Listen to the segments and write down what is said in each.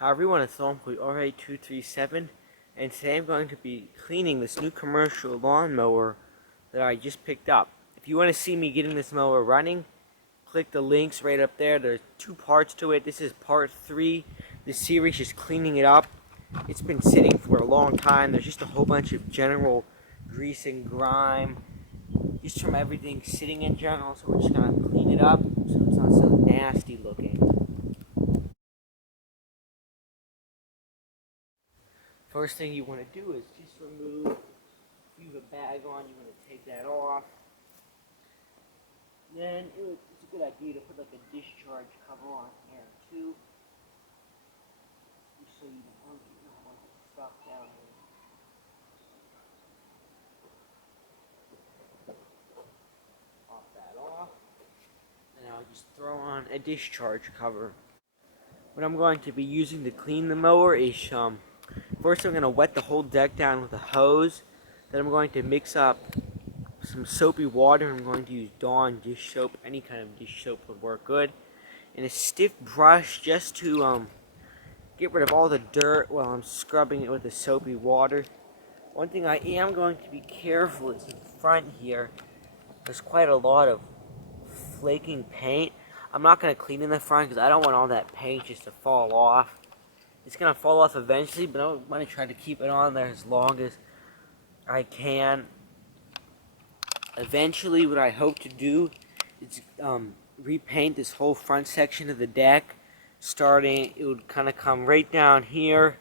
Hi everyone, it's RA237, and today I'm going to be cleaning this new commercial lawnmower that I just picked up. If you want to see me getting this mower running, click the links right up there. There's two parts to it. This is part 3. This series is cleaning it up. It's been sitting for a long time. There's just a whole bunch of general grease and grime, just from everything sitting in general, so we're just going to clean it up so it's not so nasty looking. First thing you want to do is just remove, if you have a bag on, you want to take that off. Then it's a good idea to put like a discharge cover on here too, just so you don't get a bunch of stuff down here. Pop that off, and I'll just throw on a discharge cover. What I'm going to be using to clean the mower is first I'm going to wet the whole deck down with a hose. Then I'm going to mix up some soapy water. I'm going to use Dawn dish soap. Any kind of dish soap would work good. And a stiff brush just to get rid of all the dirt while I'm scrubbing it with the soapy water. One thing I am going to be careful is in front here. There's quite a lot of flaking paint. I'm not going to clean in the front because I don't want all that paint just to fall off. It's going to fall off eventually, but I'm going to try to keep it on there as long as I can. Eventually, what I hope to do is repaint this whole front section of the deck. Starting, it would kind of come right down here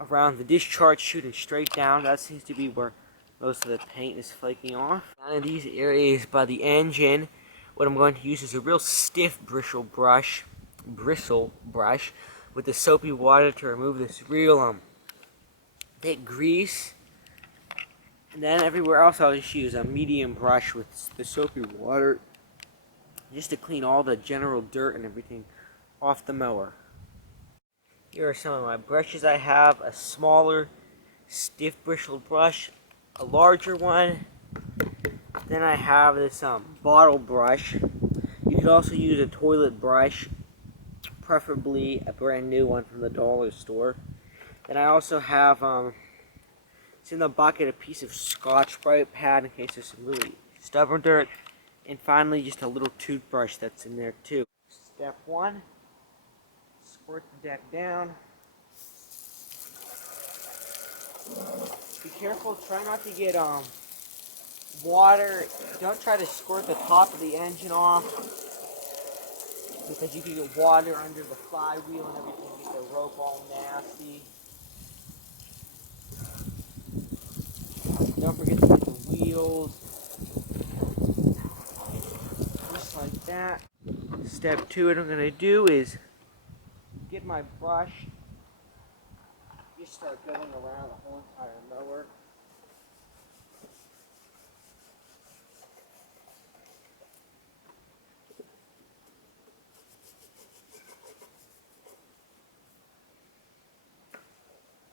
around the discharge chute and straight down. That seems to be where most of the paint is flaking off. Down in these areas by the engine, what I'm going to use is a real stiff bristle brush with the soapy water to remove this real thick grease. And then everywhere else I'll just use a medium brush with the soapy water just to clean all the general dirt and everything off the mower. Here are some of my brushes I have. A smaller stiff bristled brush, a larger one. Then I have this bottle brush. You could also use a toilet brush, preferably a brand new one from the dollar store. Then I also have it's in the bucket, a piece of Scotch-Brite pad in case there's some really stubborn dirt. And finally, just a little toothbrush that's in there too. Step 1, squirt the deck down. Be careful, try not to get water. Don't try to squirt the top of the engine off, because you can get water under the flywheel and everything, get the rope all nasty. Don't forget to get the wheels, just like that. Step 2, what I'm going to do is get my brush, just start going around the whole entire mower.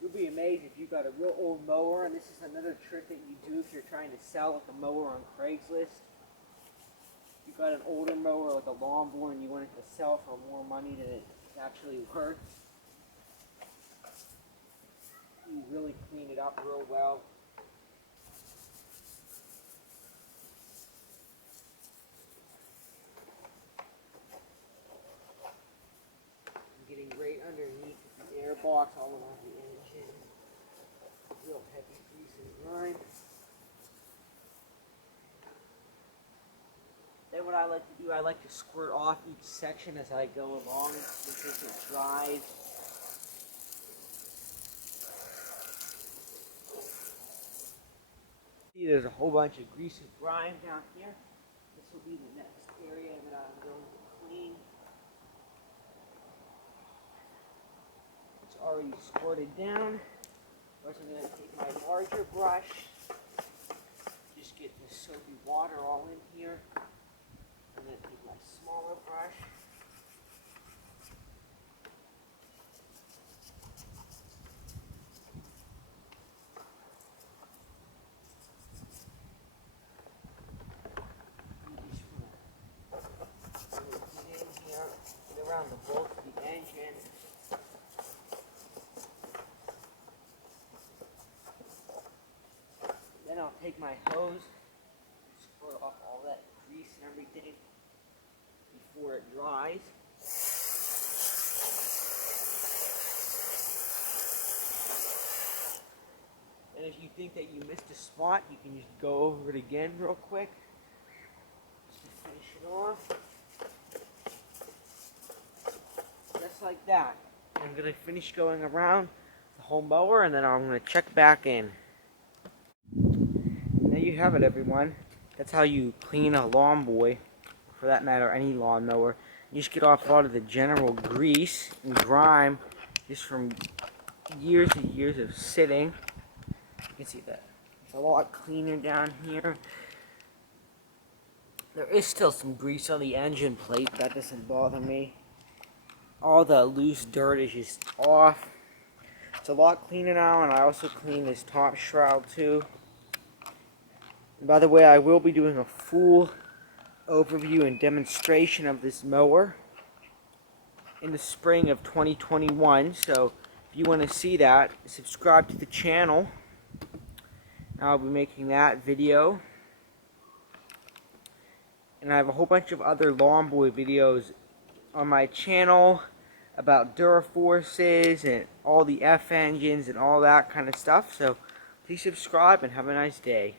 You'll be amazed if you've got a real old mower, and this is another trick that you do if you're trying to sell like a mower on Craigslist. If you've got an older mower like a lawnmower and you want it to sell for more money than it's actually worth, you really clean it up real well. I'm getting right underneath the air box all along the engine. Real heavy grease and grime. Then what I like to do, I like to squirt off each section as I go along because it dries. See, there's a whole bunch of grease and grime down here. This will be the next area that I'm going to clean. It's already squirted down. First I'm going to take my larger brush, just get the soapy water all in here. I'm going to take my smaller brush. Get in here, get around the bolts of the engine. take my hose, squirt off all that grease and everything before it dries. And if you think that you missed a spot, you can just go over it again real quick. Just to finish it off. Just like that. I'm going to finish going around the whole mower and then I'm going to check back in. And there you have it, everyone. That's how you clean a lawn boy, for that matter, any lawn mower. You just get off a lot of the general grease and grime just from years and years of sitting. You can see that it's a lot cleaner down here. There is still some grease on the engine plate, but that doesn't bother me. All the loose dirt is just off. It's a lot cleaner now, and I also clean this top shroud too. And by the way, I will be doing a full overview and demonstration of this mower in the spring of 2021, so if you want to see that, subscribe to the channel. I'll be making that video. And I have a whole bunch of other lawn boy videos on my channel about Duraforces and all the F engines and all that kind of stuff. So please subscribe and have a nice day.